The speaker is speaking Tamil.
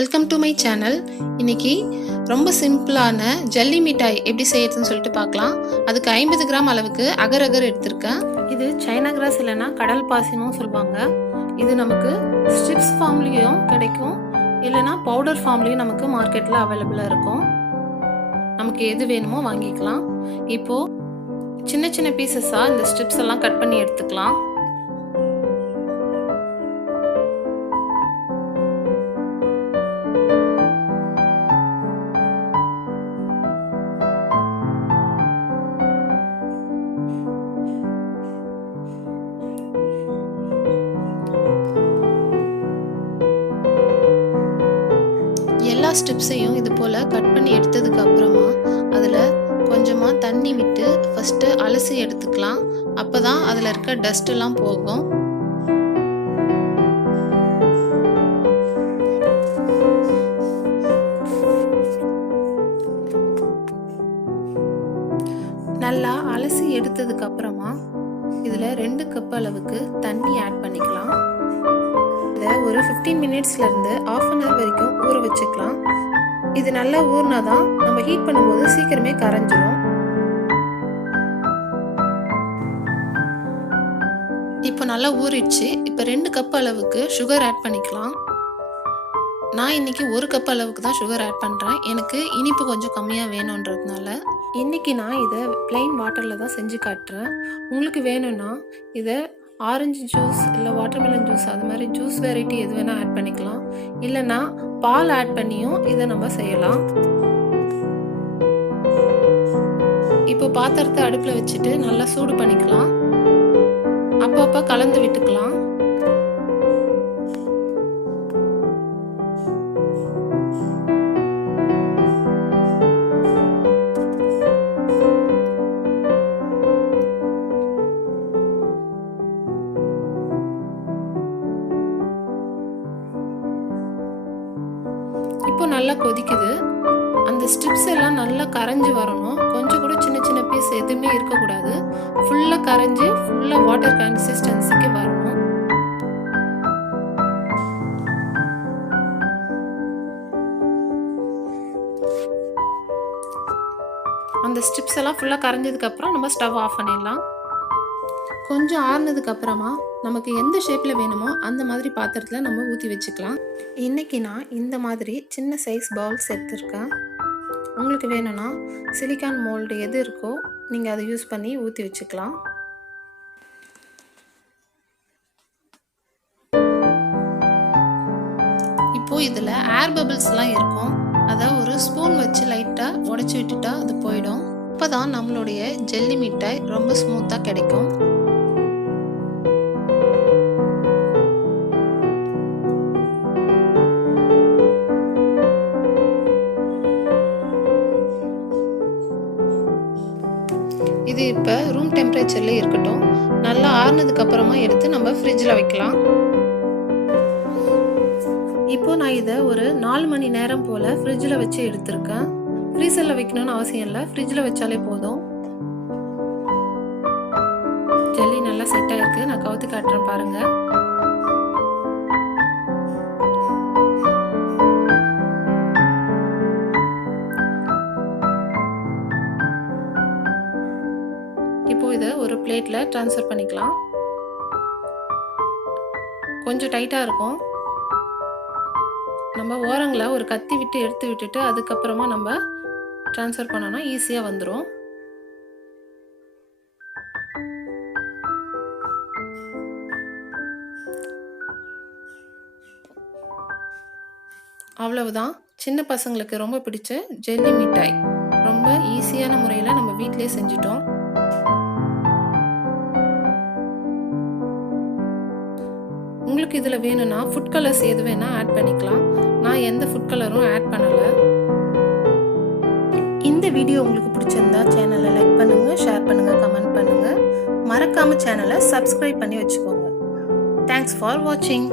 Welcome to my channel. இன்னைக்கு ரொம்ப சிம்பிளான ஜல்லி மிட்டாய் எப்படி செய்யறதுன்னு சொல்லிட்டு பார்க்கலாம். அதுக்கு 50 கிராம் அளவுக்கு அகர் அகர் எடுத்திருக்கேன். இது சைனா கிராஸ் இல்லைன்னா கடல் பாசினும் சொல்லுவாங்க. இது நமக்கு ஸ்ட்ரிப்ஸ் ஃபார்ம்லேயும் கிடைக்கும், இல்லைன்னா பவுடர் ஃபார்ம்லேயும் நமக்கு மார்க்கெட்டில் அவைலபிளாக இருக்கும். நமக்கு எது வேணுமோ வாங்கிக்கலாம். இப்போது சின்ன சின்ன பீசஸாக இந்த ஸ்ட்ரிப்ஸ் எல்லாம் கட் பண்ணி எடுத்துக்கலாம். எல்லா ஸ்ட்ரிப்ஸையும் இது போல் கட் பண்ணி எடுத்ததுக்கு அப்புறமா அதில் கொஞ்சமாக தண்ணி விட்டு ஃபஸ்ட்டு அலசி எடுத்துக்கலாம். அப்போ தான் அதில் இருக்க டஸ்ட் எல்லாம் போகும். நல்லா அலசி எடுத்ததுக்கு அப்புறமா இதில் 2 கப் அளவுக்கு தண்ணி ஆட் பண்ணிக்கலாம். இதை ஒரு 15 மினிட்ஸ்லேருந்து 1/2 அன் ஹவர் வரைக்கும் ஊற வச்சுக்கலாம். இது நல்லா ஊறினா தான் நம்ம ஹீட் பண்ணும்போது சீக்கிரமே கரைஞ்சிரும். இப்போ நல்லா ஊறிடுச்சு. இப்போ 2 கப் அளவுக்கு சுகர் ஆட் பண்ணிக்கலாம். நான் இன்னைக்கு 1 கப் அளவுக்கு தான் சுகர் ஆட் பண்ணுறேன். எனக்கு இனிப்பு கொஞ்சம் கம்மியாக வேணுன்றதுனால இன்னைக்கு நான் இதை பிளெயின் வாட்டரில் தான் செஞ்சு காட்டுறேன். உங்களுக்கு வேணும்னா இதை ஆரஞ்சு ஜூஸ் இல்லை வாட்டர்மெலன் ஜூஸ் அது மாதிரி ஜூஸ் வெரைட்டி எது வேணால் ஆட் பண்ணிக்கலாம். இல்லைன்னா பால் ஆட் பண்ணியும் இதை நம்ம செய்யலாம். இப்போ பாத்திரத்தை அடுப்பில் வச்சுட்டு நல்லா சூடு பண்ணிக்கலாம். அப்பப்போ கலந்து விட்டுக்கலாம். இப்போ நல்லா கொதிக்குது. அந்த ஸ்ட்ரிப்ஸ் எல்லாம் நல்லா கரைஞ்சி வரணும். கொஞ்சம் கூட சின்ன சின்ன பீஸ் எதுவுமே இருக்கக்கூடாது. ஃபுல்லாக கரைஞ்சி ஃபுல்லாக வாட்டர் கன்சிஸ்டன்சிக்கு வரணும். அந்த ஸ்ட்ரிப்ஸ் எல்லாம் ஃபுல்லாக கரைஞ்சதுக்கப்புறம் நம்ம ஸ்டவ் ஆஃப் பண்ணிடலாம். கொஞ்சம் ஆறுனதுக்கு அப்புறமா நமக்கு எந்த ஷேப்பில் வேணுமோ அந்த மாதிரி பாத்திரத்தில் நம்ம ஊற்றி வச்சுக்கலாம். இன்றைக்கி நான் இந்த மாதிரி சின்ன சைஸ் பவுல்ஸ் எடுத்துருக்கேன். உங்களுக்கு வேணும்னா சிலிக்கான் மோல்டு எது இருக்கோ நீங்கள் அதை யூஸ் பண்ணி ஊற்றி வச்சுக்கலாம். இப்போது இதில் ஏர் பபிள்ஸ்லாம் இருக்கும். அதை ஒரு ஸ்பூன் வச்சு லைட்டாக உடச்சி விட்டுட்டா அது போயிடும். அப்போ தான் நம்மளுடைய ஜெல்லி மிட்டாய் ரொம்ப ஸ்மூத்தாக கிடைக்கும். இது இப்போ ரூம் டெம்பரேச்சர்ல இருக்கட்டும். நல்லா ஆறுனதுக்கு அப்புறமா எடுத்து நம்ம ஃப்ரிட்ஜில் வைக்கலாம். இப்போ நான் இதை ஒரு 4 மணி நேரம் போல் ஃப்ரிட்ஜில் வச்சு எடுத்திருக்கேன். ஃப்ரீசரில் வைக்கணும்னு அவசியம் இல்லை, ஃப்ரிட்ஜில் வச்சாலே போதும். ஜெல்லி நல்லா செட் ஆயிருக்கு. நான் கவுத்து காட்டுறேன் பாருங்க. இப்போ இதை ஒரு பிளேட்டில் ட்ரான்ஸ்ஃபர் பண்ணிக்கலாம். கொஞ்சம் டைட்டாக இருக்கும். நம்ம ஓரங்களை ஒரு கத்தி விட்டு எடுத்து விட்டுட்டு அதுக்கப்புறமா நம்ம ட்ரான்ஸ்ஃபர் பண்ணோன்னா ஈஸியாக வந்துடும். அவ்வளவுதான். சின்ன பசங்களுக்கு ரொம்ப பிடிச்ச ஜெல்லி மிட்டாய் ரொம்ப ஈஸியான முறையில் நம்ம வீட்டிலே செஞ்சிட்டோம். உங்களுக்கு இதில் வேணும்னா ஃபுட் கலர்ஸ் எது வேணால் ஆட் பண்ணிக்கலாம். நான் எந்த ஃபுட் கலரும் ஆட் பண்ணலை. இந்த வீடியோ உங்களுக்கு பிடிச்சிருந்தா சேனலை லைக் பண்ணுங்கள், ஷேர் பண்ணுங்கள், கமெண்ட் பண்ணுங்கள். மறக்காமல் சேனலை சப்ஸ்கிரைப் பண்ணி வச்சுக்கோங்க. தேங்க்ஸ் ஃபார் வாட்சிங்.